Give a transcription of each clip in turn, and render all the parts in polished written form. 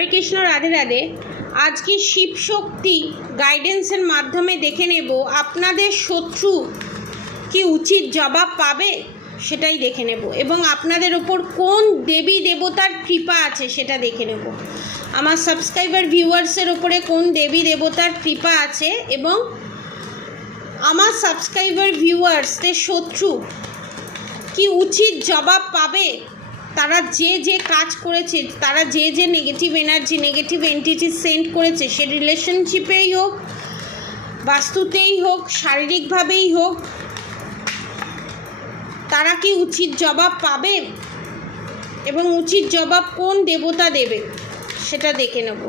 হরে কৃষ্ণ, রাধে রাধে। আজকে শিব শক্তি গাইডেন্সের মাধ্যমে দেখে নেব আপনাদের শত্রু কি উচিত জবাব পাবে সেটাই দেখে নেব, এবং আপনাদের ওপর কোন দেবী দেবতার কৃপা আছে সেটা দেখে নেব। আমার সাবস্ক্রাইবার ভিউয়ার্সের ওপরে কোন দেবী দেবতার কৃপা আছে এবং আমার সাবস্ক্রাইবার ভিউয়ার্সদের শত্রু কি উচিত জবাব পাবে, তারা যে যে কাজ করেছে, তারা যে যে negative energy negative entity send করেছে, সে রিলেশনশিপেই হোক, বাস্তুতেই হোক, শারীরিকভাবেই হোক, তারা কি উচিত জবাব পাবে এবং উচিত জবাব কোন দেবতা দেবে সেটা দেখে নেব।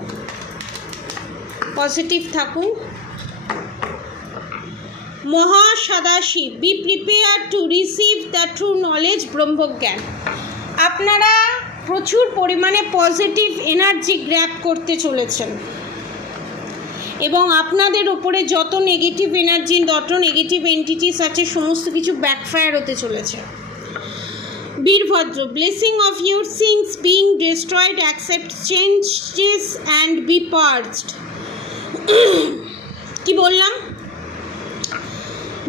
পজিটিভ থাকুন। Maha Sadashiv, be prepare to receive the true knowledge ব্রহ্মজ্ঞান। আপনারা প্রচুর পরিমাণে পজিটিভ এনার্জি গ্র্যাব করতে চলেছেন এবং আপনাদের উপরে যত নেগেটিভ এনার্জি, যত নেগেটিভ এন্টিটিস আছে, সমস্ত কিছু ব্যাকফায়ার হতে চলেছে। Veerabhadra, blessing of your sins being destroyed, accept changes and be purged. কি বললাম?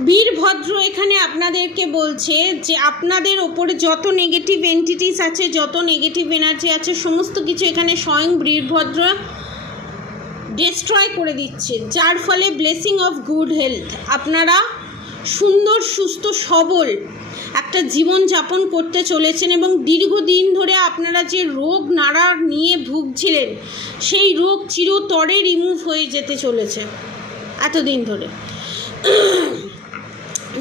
বীরভদ্র এখানে আপনাদেরকে বলছে যে আপনাদের ওপরে যত নেগেটিভ এন্টিটিস আছে, যত নেগেটিভ এনার্জি আছে, সমস্ত কিছু এখানে স্বয়ং বীরভদ্র ডিস্ট্রয় করে দিচ্ছে, যার ফলে ব্লেসিং অফ গুড হেলথ, আপনারা সুন্দর সুস্থ সবল একটা জীবনযাপন করতে চলেছেন এবং দীর্ঘদিন ধরে আপনারা যে রোগ নাড়া নিয়ে ভুগছিলেন সেই রোগ চিরতরে রিমুভ হয়ে যেতে চলেছে এতদিন ধরে।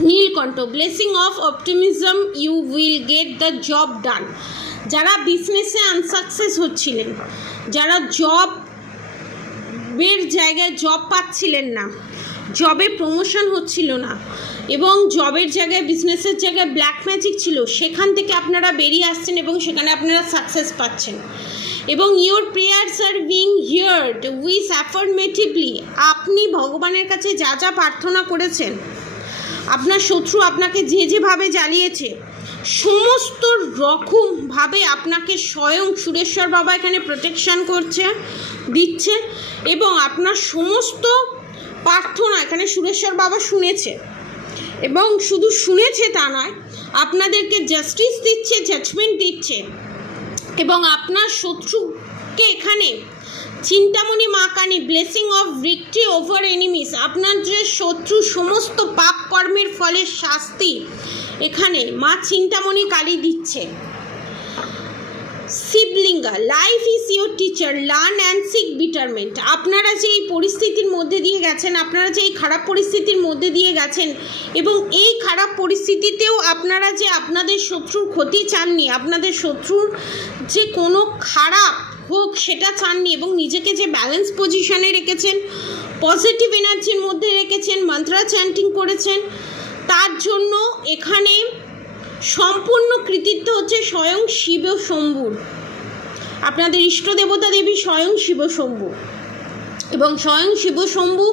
Neelkanth, blessing of optimism, you will get the job done. যারা বিজনেসে আনসাকসেস হচ্ছিলেন, যারা জবের জায়গায় জব পাচ্ছিলেন না, জবে প্রমোশন হচ্ছিল না এবং জবের জায়গায় বিজনেসের জায়গায় ব্ল্যাক ম্যাজিক ছিল, সেখান থেকে আপনারা বেরিয়ে আসছেন এবং সেখানে আপনারা সাকসেস পাচ্ছেন এবং your prayers are being heard with affirmatively. আপনি ভগবানের কাছে যা যা প্রার্থনা করেছেন, আপনার শত্রু আপনাকে যে যেভাবে জ্বালিয়েছে, সমস্ত রকমভাবে আপনাকে স্বয়ং সুরেশ্বর বাবা এখানে প্রোটেকশান করছে, দিচ্ছে এবং আপনার সমস্ত প্রার্থনা এখানে সুরেশ্বর বাবা শুনেছে এবং শুধু শুনেছে তা নয়, আপনাদেরকে জাস্টিস দিচ্ছে, জাজমেন্ট দিচ্ছে এবং আপনার শত্রুকে এখানে চিন্তামণি মা Kali, blessing of victory over enemies. আপনার যে শত্রু সমস্ত পাপ কর্মের ফলে শাস্তি এখানে মা চিন্তামণি কালী দিচ্ছে। Shivalinga, life is your teacher, learn and seek betterment. আপনারা যে এই পরিস্থিতির মধ্যে দিয়ে গেছেন, আপনারা যে এই খারাপ পরিস্থিতির মধ্যে দিয়ে গেছেন এবং এই খারাপ পরিস্থিতিতেও আপনারা যে আপনাদের শত্রুর ক্ষতি চাননি, আপনাদের শত্রুর যে কোনো খারাপ হোক সেটা চাননি এবং নিজেকে যে ব্যালেন্স পজিশনে রেখেছেন, পজিটিভ এনার্জির মধ্যে রেখেছেন, মন্ত্রা চ্যান্টিং করেছেন, তার জন্য এখানে সম্পূর্ণ কৃতিত্ব হচ্ছে স্বয়ং শিব শম্ভুর। আপনাদের ইষ্ট দেবতা দেবী স্বয়ং শিব শম্ভু এবং স্বয়ং শিব শম্ভু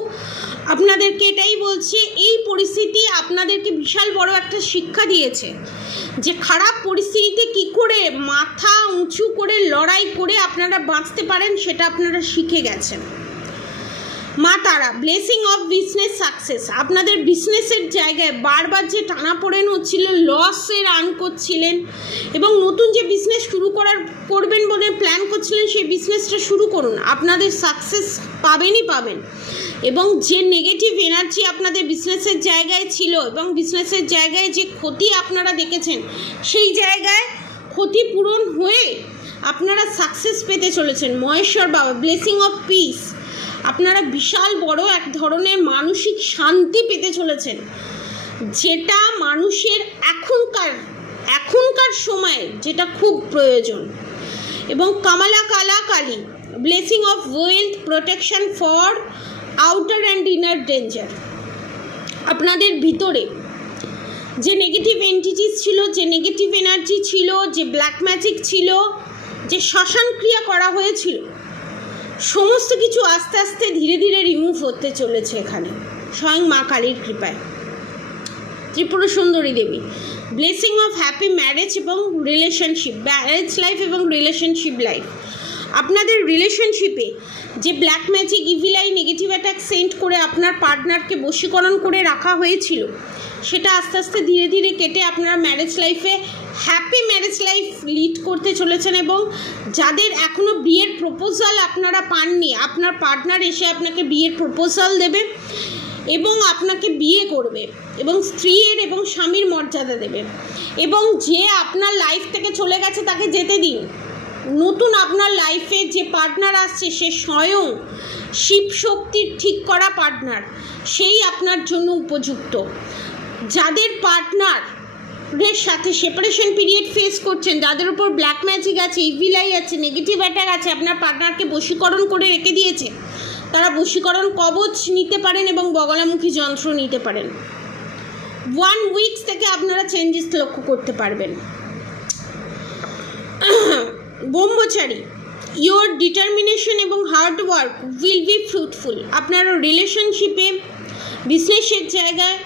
আপনাদেরকে এটাই বলছে, এই পরিস্থিতি আপনাদেরকে বিশাল বড় একটা শিক্ষা দিয়েছে যে খারাপ পরিস্থিতিতে কী করে মাথা উঁচু করে লড়াই করে আপনারা বাঁচতে পারেন সেটা আপনারা শিখে গেছেন। মা তারা, ব্লেসিং অফ বিজনেস সাকসেস। আপনাদের বিজনেসের জায়গায় বারবার যে টানাপোড়েন হচ্ছিল, লসে রান করছিলেন এবং নতুন যে বিজনেস করবেন বলে প্ল্যান করছিলেন, সেই বিজনেসটা শুরু করুন, আপনাদের সাকসেস পাবেনই পাবেন এবং যে নেগেটিভ এনার্জি আপনাদের বিজনেসের জায়গায় ছিল এবং বিজনেসের জায়গায় যে ক্ষতি আপনারা দেখেছেন, সেই জায়গায় ক্ষতিপূরণ হয়ে আপনারা সাকসেস পেতে চলেছেন। মহেশ্বর বাবা, ব্লেসিং অফ পিস। আপনারা বিশাল বড় এক ধরনের মানসিক শান্তি পেতে চলেছেন, যেটা মানুষের এখনকার সময়ে যেটা খুব প্রয়োজন। এবং কামালা কালা Kali, blessing of wealth, protection for outer and inner danger. আপনাদের ভিতরে যে নেগেটিভ এন্টিটিস ছিল, যে নেগেটিভ এনার্জি ছিল, যে ব্ল্যাক ম্যাজিক ছিল, যে শ্মশান ক্রিয়া করা হয়েছিল, সমস্ত কিছু আস্তে আস্তে ধীরে ধীরে রিমুভ হতে চলেছে এখানে স্বয়ং মা কালীর কৃপায়। ত্রিপুরা সুন্দরী দেবী, ব্লেসিং অফ হ্যাপি ম্যারেজ এবং রিলেশনশিপ, ম্যারেজ লাইফ এবং রিলেশনশিপ লাইফ। আপনাদের রিলেশনশিপে যে black magic, evil I, negative attack send করে আপনার পার্টনারকে বশীকরণ করে রাখা হয়েছিল, সেটা আস্তে আস্তে ধীরে ধীরে কেটে আপনারা ম্যারেজ লাইফে হ্যাপি ম্যারেজ লাইফ লিড করতে চলেছেন। এবং যাদের এখনও বিয়ের প্রপোজাল আপনারা পাননি, আপনার পার্টনার এসে আপনাকে বিয়ের প্রপোজাল দেবে এবং আপনাকে বিয়ে করবে এবং স্ত্রীর এবং স্বামীর মর্যাদা দেবে। এবং যে আপনার লাইফ থেকে চলে গেছে তাকে যেতে দিন। নতুন আপনার লাইফে যে পার্টনার আসছে সে স্বয়ং শিব শক্তির ঠিক করা পার্টনার, সেই আপনার জন্য উপযুক্ত। যাদের পার্টনারের সাথে সেপারেশন পিরিয়ড ফেস করছেন, যাদের উপর ব্ল্যাক ম্যাজিক আছে, ইভিল আই আছে, নেগেটিভ অ্যাটাক আছে, আপনার পার্টনারকে বশীকরণ করে রেখে দিয়েছে, তারা বশীকরণ কবচ নিতে পারেন এবং বগলামুখী যন্ত্র নিতে পারেন। 1 উইকস থেকে আপনারা চেঞ্জেস লক্ষ্য করতে পারবেন। ব্রহ্মচারী, ইয়োর ডিটারমিনেশন এবং hard work will be fruitful. আপনারা রিলেশনশিপে, বিজনেসের জায়গায়,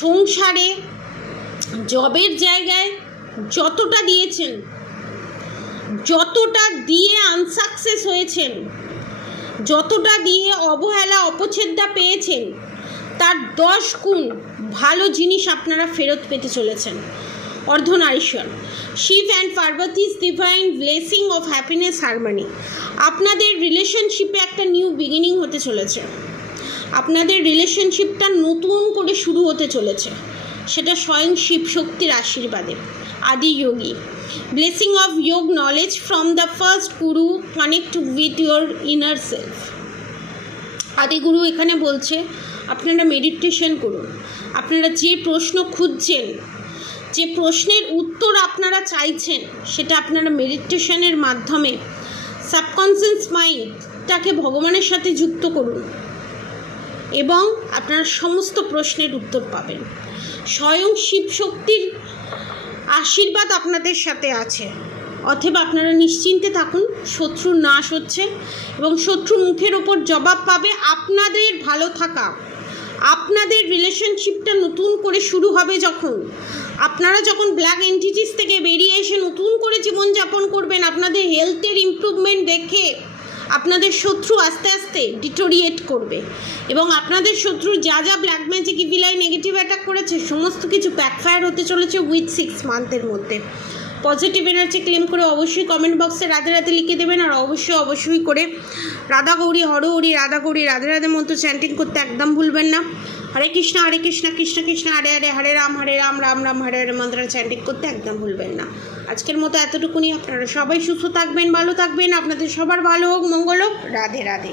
সংসারে, জবের জায়গায় যতটা দিয়েছেন, যতটা দিয়ে আনসাকসেস হয়েছেন, যতটা দিয়ে অবহেলা অপছেদ্যা পেয়েছেন, তার 10 গুণ ভালো জিনিস আপনারা ফেরত পেতে চলেছেন। Ardhanarishvara, Shiva and Parvati's divine blessing of happiness harmony. আপনাদের রিলেশনশিপে একটা নিউ বিগিনিং হতে চলেছে। আপনাদের রিলেশনশিপটা নতুন করে শুরু হতে চলেছে, সেটা স্বয়ং শিব শক্তির আশীর্বাদে। Adi Yogi, blessing of yoga knowledge from the first guru, connect with your inner self. Adiguru এখানে বলছে আপনারা মেডিটেশন করুন। আপনারা যে প্রশ্ন খুঁজছেন, যে প্রশ্নের উত্তর আপনারা চাইছেন, সেটা আপনারা মেডিটেশনের মাধ্যমে সাবকনসিয়াস মাইন্ডটাকে ভগবানের সাথে যুক্ত করুন এবং আপনারা সমস্ত প্রশ্নের উত্তর পাবেন। স্বয়ং শিব শক্তির আশীর্বাদ আপনাদের সাথে আছে, অথবা আপনারা নিশ্চিন্তে থাকুন, শত্রুর নাশ হচ্ছে এবং শত্রু মুখের ওপর জবাব পাবে। আপনাদের ভালো থাকা, আপনাদের রিলেশনশিপটা নতুন করে শুরু হবে যখন, আপনারা যখন ব্ল্যাক এন্টিটিস থেকে বেরিয়ে এসে নতুন করে জীবনযাপন করবেন, আপনাদের হেলথের ইমপ্রুভমেন্ট দেখে আপনাদের শত্রু আস্তে আস্তে ডিটোরিয়েট করবে এবং আপনাদের শত্রুর যা যা black magic, evil I, negative attack করেছে, সমস্ত কিছু ব্যাকফায়ার হতে চলেছে উইথ 6 মান্থের মধ্যে। পজিটিভ এনার্জি ক্লেম করে অবশ্যই কমেন্ট বক্সে রাধে রাধে লিখে দেবেন। আর অবশ্যই করে রাধা গৌরী, হর হরি, রাধা গৌরী, রাধে রাধে মন্ত্র চ্যান্টিং করতে একদম ভুলবেন না। হরে কৃষ্ণ কৃষ্ণ কৃষ্ণ হরে হরে, হরে রাম রাম রাম হরে হরে মন্ত্র চ্যান্টিং করতে একদম ভুলবেন না। আজকের মতো এতটুকুনি। আপনারা সবাই সুস্থ থাকবেন, ভালো থাকবেন, আপনাদের সবার ভালো হোক, মঙ্গল হোক। রাধে রাধে।